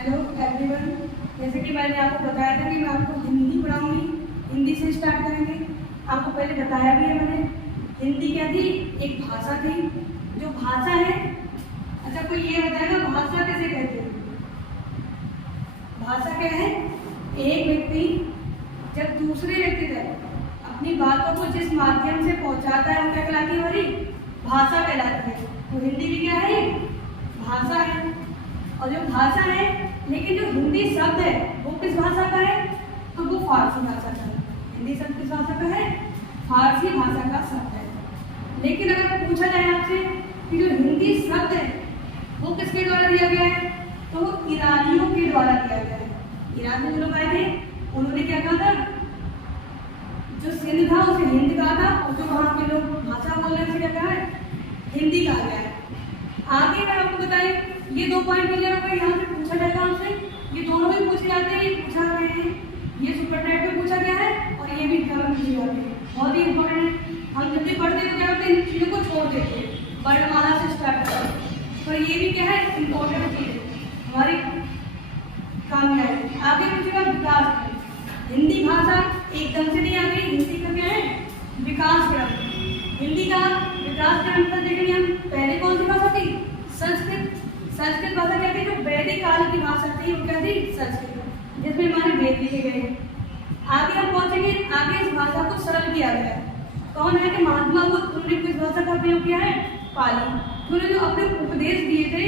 Hello everyone. जैसे कि मैंने आपको बताया था कि मैं आपको हिंदी पढ़ाऊंगी। हिंदी से स्टार्ट करेंगे। आपको पहले बताया भी है मैंने, हिंदी क्या थी? एक भाषा थी। जो भाषा है, अच्छा कोई ये बताएगा भाषा कैसे कहते हैं? भाषा क्या है? एक व्यक्ति जब दूसरे व्यक्ति तक अपनी बातों को जिस माध्यम से पहुंचाता है वो क्या कहलाती है? हमारी भाषा कहलाती है। तो हिंदी भी क्या है? भाषा है। और जो भाषा है, लेकिन जो हिंदी शब्द है वो किस भाषा का है? तो वो फारसी भाषा का है। हिंदी शब्द किस भाषा का है? फारसी भाषा का शब्द है। लेकिन अगर पूछा जाए आपसे कि जो हिंदी शब्द है वो किसके द्वारा दिया गया है? तो ईरानियों के द्वारा दिया गया है। ईरान में जो लोग आए थे उन्होंने क्या कहा था? जो सिंध था उसे हिंद कहा था, और जो वहाँ के लोग भाषा बोल रहे थे क्या कहा है? हिंदी कहा गया है। आगे मैं आपको बताएं, ये 2 पॉइंट क्लियर हो गए। यहाँ से पूछा जाएगा हमसे, ये दोनों भी पूछे जाते हैं, ये पूछा गए हैं, ये सुपरटेट में पूछा गया है और ये भी एग्जाम में पूछे जाते हैं। बहुत ही इंपॉर्टेंट है। हम जब भी पढ़ते हैं तो क्या करते हैं? इन चीज़ों को छोड़ देते हैं, वर्णमाला से स्टार्ट करते हैं। तो ये भी क्या है? इंपॉर्टेंट चीज़ है, हमारी काम में आएगी। आगे पूछेगा विकास। हिंदी भाषा एकदम से नहीं आ गई। हिंदी का क्या है? विकास क्रम। हिंदी का विकास क्रम पर देखेंगे हम। पहले कौन सी भाषा थी? संस्कृत। संस्कृत भाषा क्या थी? जो वैदिक काल की भाषा थी वो क्या थी? संस्कृत, जिसमें हमारे वेद लिखे गए हैं। आगे हम पहुंचेंगे, आगे इस भाषा को सरल किया गया है। कौन है कि महात्मा बुद्ध, उन्होंने किस भाषा का प्रयोग किया है? पाली। उन्होंने जो अपने उपदेश दिए थे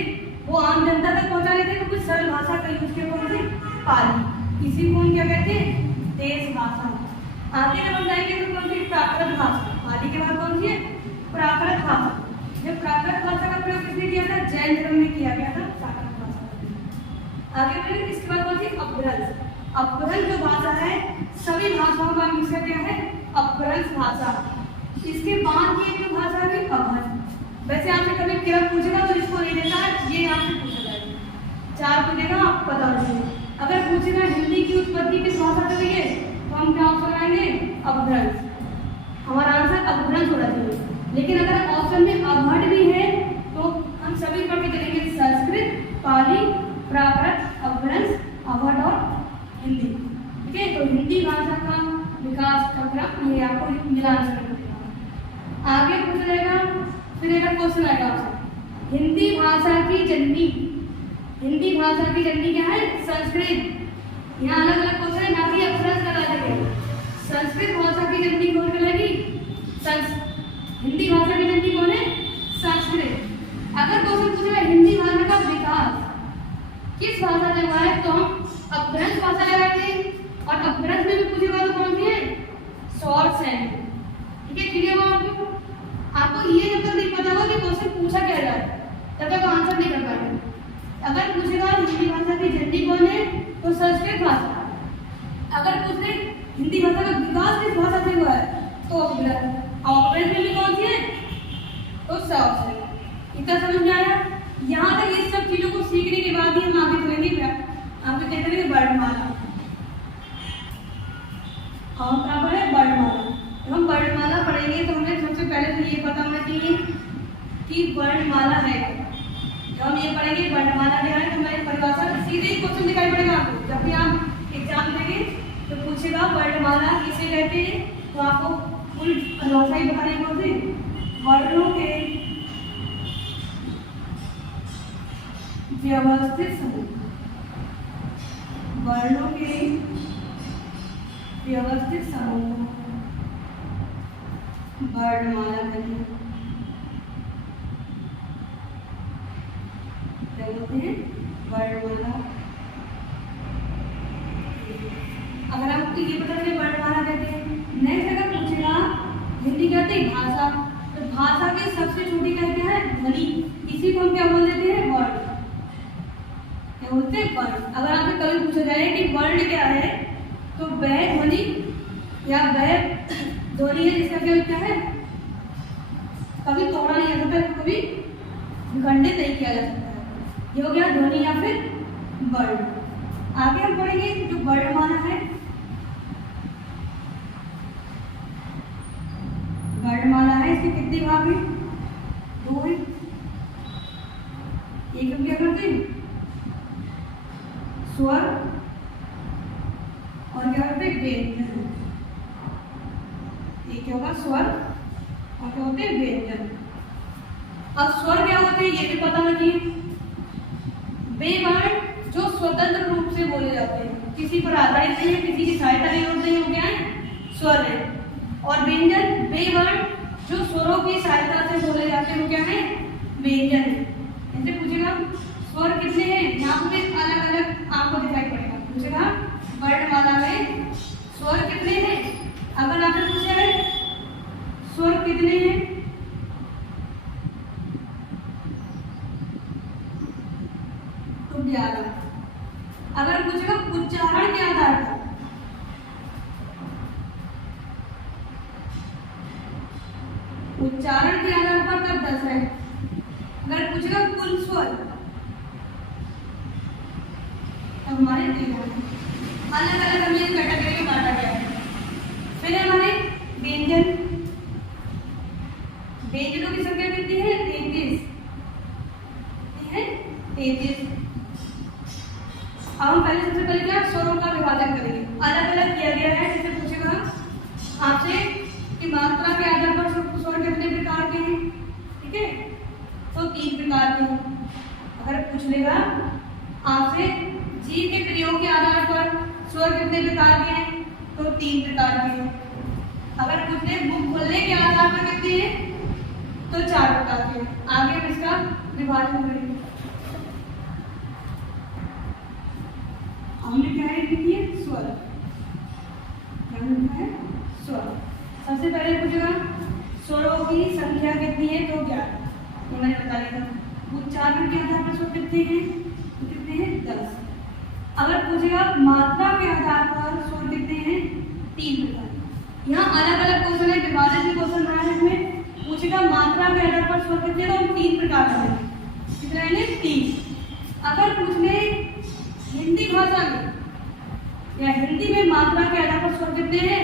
वो आम जनता तक पहुंचाने थे, तो कुछ सरल भाषा का यूज किया। कौन सी? पाली। इसी को हम क्या कहते हैं? देश भाषा। आगे जब हम जाएंगे तो कौन सी? प्राकृत भाषा। पाली के बाद कौन सी है? प्राकृत भाषा। जब प्राकृत भाषा का प्रयोग किसने किया था? जैन धर्म में किया गया था प्राकृत भाषा। आगे बढ़ेंगे, इसके बाद कौन सी? अपभ्रंश। अपभ्रंश जो भाषा है, सभी भाषाओं का मिश्रण क्या है? अपभ्रंश भाषा। इसके बाद की जो भाषा है अभ्रंश। वैसे आपसे कभी केवल पूछेगा तो इसको नहीं देता है, ये आपसे पूछा जाएगा। 4 पूछेगा आप बता दीजिए। अगर पूछेगा हिंदी की उत्पत्ति किस भाषा से हुई है, तो हम क्या आंसर लगाएंगे? अपभ्रंश। हमारा आंसर अपभ्रंश होना चाहिए। लेकिन अगर ऑप्शन में अभट भी है तो हम सभी पढ़ के चलेंगे, संस्कृत, पाली, प्राकृत, अपभ्रंश, अभट और हिंदी। ठीक है, तो हिंदी भाषा का विकास का क्रम ये आपको मिला आंसर मिलेगा। आगे पूछा जाएगा, फिर एक क्वेश्चन आएगा आपसे, हिंदी भाषा की जननी। हिंदी भाषा की जननी क्या है? संस्कृत। यहाँ अलग अलग क्वेश्चन है, ना कि अक्षर लगा देंगे। संस्कृत भाषा की जननी कौन कहलाएगी? हिंदी भाषा की जननी कौन है? संस्कृत। अगर क्वेश्चन पूछेगा हिंदी भाषा का विकास किस भाषा से हुआ है, तो हम अपभ्रंश भाषा लगाएंगे। और अपभ्रंश में भी पूछेगा तो कौन सी है? Short hand. ठीक है, क्लियर हुआ आपको? आपको ये जब तक नहीं पता होगा कि क्वेश्चन पूछा क्या जा रहा है, तब तक आंसर नहीं कर पाएंगे। अगर पूछेगा हिंदी भाषा की जननी कौन है, तो संस्कृत भाषा। अगर पूछ ले हिंदी भाषा का विकास किस भाषा से हुआ है, तो अपभ्रंश। अपभ्रंश में भी कौन सी है? तो शॉर्ट हैंड। इतना समझ में आया? यहाँ तक इस सब चीजों को सीखने के बाद ही हम आगे चलेंगे। आगे क्या करेंगे? वर्णमाला। हम क्या पढ़े? वर्णमाला। जब हम वर्णमाला पढ़ेंगे तो हमें सबसे पहले तो ये पता होना चाहिए कि वर्णमाला है। जब हम ये पढ़ेंगे वर्णमाला क्या है, तो हमारी परिभाषा सीधे ही क्वेश्चन दिखाई पड़ेगा आपको। जब भी आप एग्जाम देंगे तो पूछेगा वर्णमाला किसे कहते हैं, तो आपको फुल परिभाषा ही बताने की कोशिश। वर्णों के व्यवस्थित समूह। वर्णों के व्यवस्थित समूह वर्णमाला कहते हैं। क्या बोलते हैं? वर्णमाला। अगर आपको ये पता चले वर्णमाला कहते हैं। नेक्स्ट अगर पूछेगा हिंदी कहते हैं भाषा, तो भाषा के सबसे छोटी कहते हैं ध्वनि। इसी को हम क्या बोल देते हैं? वर्ण। क्या बोलते हैं? वर्ण। अगर आपसे कभी पूछा जाए कि वर्ण क्या है, तो वह ध्वनि या वह ध्वनि है जिसका क्या है? कभी तोड़ा नहीं जा सकता, कभी खंडित नहीं किया जा सकता है। ये हो गया ध्वनि या फिर वर्ण। आगे हम पढ़ेंगे जो वर्णमाला है। वर्णमाला है, इसके कितने भाग हैं? 2 हैं। एक हम क्या करते हैं? स्वर और क्या होते हैं व्यंजन। ये क्या होगा स्वर और क्या होते हैं व्यंजन। अब स्वर क्या होते हैं ये भी पता होना चाहिए। वे वर्ण जो स्वतंत्र रूप से बोले जाते हैं, किसी पर आधारित नहीं है, किसी की सहायता नहीं होती है, वो क्या है स्वर है। और व्यंजन वे वर्ण जो स्वरों की सहायता से बोले जाते हैं, वो क्या है व्यंजन है। ऐसे पूछेगा स्वर कितने हैं, यहाँ पे अलग अलग आपको दिखाई पड़ेगा। पूछेगा वर्णमाला में स्वर कितने हैं। अगर आपने पूछा है स्वर कितने हैं, तो 11। अगर पूछेगा उच्चारण के आधार पर, उच्चारण के आधार पर तब 10 है। अगर पूछेगा कुल स्वर तब हमारे 13 है। अलग अलग हमें कैटेगरी में बांटा गया है। फिर हमारे व्यंजन, व्यंजनों की संख्या कितनी है 33 है 33। अब हम पहले सबसे पहले क्या स्वरों का विभाजन करेंगे। अलग अलग किया गया है। जैसे पूछेगा आपसे कि मात्रा के आधार पर स्वर कितने प्रकार के हैं, ठीक है, तो 3 प्रकार के हैं। अगर पूछ लेगा आपसे जीव के प्रयोग के आधार पर स्वर कितने प्रकार के हैं, तो 3 प्रकार के हैं। अगर पूछ ले मुख बोलने के आधार पर कितने हैं, तो 4 प्रकार के हैं। आगे हम इसका विभाजन करेंगे। हमने क्या है स्वर, क्या है स्वर। सबसे पहले पूछेगा स्वरों की संख्या कितनी है, तो 11। ये मैंने बता दिया था। उच्चारण के आधार पर स्वर कितने हैं, तो कितने हैं 10। अगर पूछेगा मात्रा के आधार पर स्वर कितने हैं, 3 प्रकार। यहाँ अलग अलग क्वेश्चन है, विभाजन के क्वेश्चन रहा है इसमें। पूछेगा मात्रा के आधार पर स्वर कितने, तो हम 3 प्रकार का लेंगे। कितने लेंगे 3। अगर पूछ ले हिंदी भाषा में या हिंदी में मात्रा के आधार पर स्वर कितने हैं,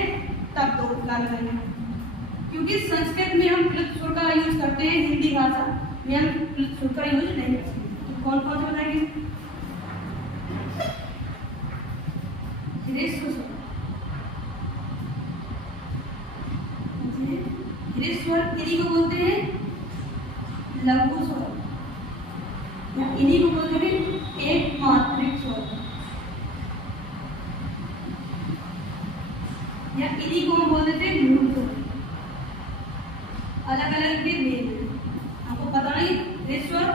तब 2 प्रकार लेंगे। क्योंकि संस्कृत में हम प्लुत स्वर का यूज करते हैं, हिंदी भाषा में हम प्लुत स्वर का यूज नहीं करते। तो कौन कौन से बताएंगे। ह्रस्व स्वर, ह्रस्व स्वर इन्हीं को बोलते हैं लघु स्वर, या इन्हीं को बोलते हैं एक मात्रिक स्वर, या इन्हीं को हम बोल देते हैं मूल स्वर। अलग अलग के नेम आपको पता नहीं, ह्रस्व स्वर,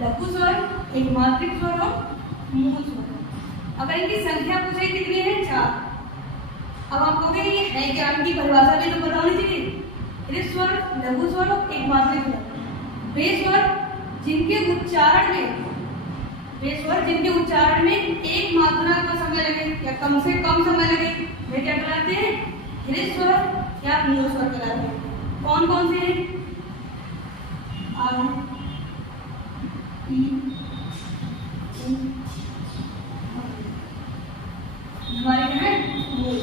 लघु स्वर, एक मात्रिक स्वर और मूल स्वर। अगर इनकी संख्या पूछे कितनी है 4। अब आप कहोगे ये है क्या, इनकी परिभाषा भी तो पता होनी चाहिए। ह्रस्व स्वर, लघु स्वर और एक मात्रिक स्वर वे स्वर जिनके उच्चारण में, वे स्वर जिनके उच्चारण में एक मात्रा का समय लगे या कम से कम समय लगे, वे क्या कहलाते हैं ह्रस्व स्वर या मूल स्वर कहलाते हैं। कौन कौन से हैं, आ, ई, उ, हमारे क्या है मूल।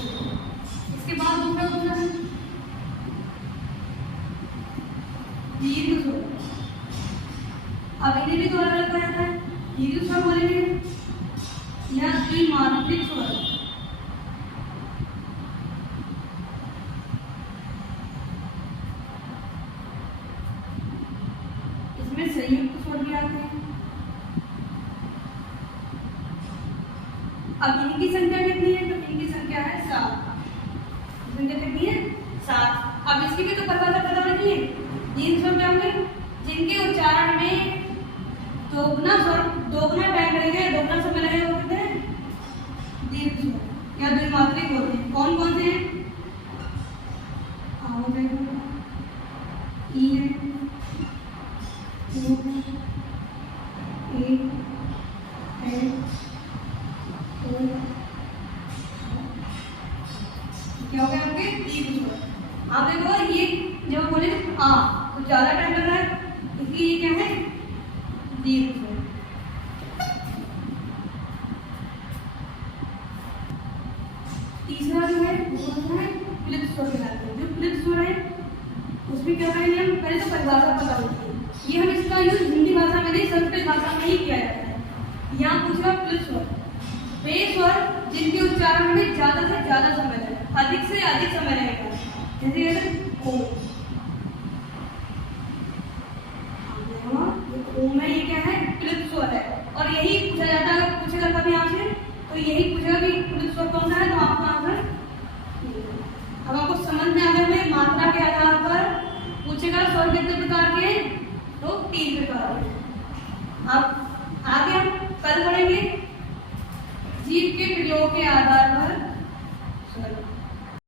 इसके बाद दूसरा कौन सा है दीर्घ स्वर। अब इन्हें भी तो अलग अलग कहा जाता है। दीर्घ स्वर बोलेंगे या द्विमात्रिक स्वर। इसमें संयुक्त स्वर भी आते हैं। अब इनकी संख्या कितनी है, तो इनकी संख्या है 7। संख्या कितनी है 7। अब इसकी भी तो परिभाषा पता होनी चाहिए। दीर्घ स्वर क्या होंगे, जिनके उच्चारण में दोगुना टाइम लगेगा, दोगुना समय लगेगा, वो कहते हैं दीर्घ स्वर या द्विमात्रिक होते हैं। कौन कौन से हैं, ई है, ऊ है, ए है, ओ, क्या हो गया आपके दीर्घ स्वर। आप देखो ये जब बोले आ तो ज्यादा टाइम लग रहा है, इसलिए ये क्या है दीर्घ स्वर। तीसरा जो है वो कौन है प्लुत स्वर कहलाते हैं। जो प्लुत स्वर है उसमें क्या करेंगे हम, पहले तो परिभाषा पता होती है। ये हम इसका यूज हिंदी भाषा में नहीं संस्कृत भाषा में ही किया जाता है। यहाँ पूछेगा प्लुत स्वर, वे स्वर जिनके उच्चारण में ज्यादा से ज्यादा समय लगेगा, अधिक से अधिक समय लगेगा, जैसे ओम। ओम में ये क्या है, प्लुत स्वर है, और यही पूछा जाता है, अगर पूछेगा कभी आपसे तो यही पूछेगा कि प्लुत स्वर कौन सा है, तो आपका आंसर। अब आपको समझ में आ गया है, मात्रा के आधार पर पूछेगा स्वर कितने प्रकार के, तो 3 प्रकार के। अब आगे हम कल पढ़ेंगे जीव के प्रयोग के आधार पर स्वर।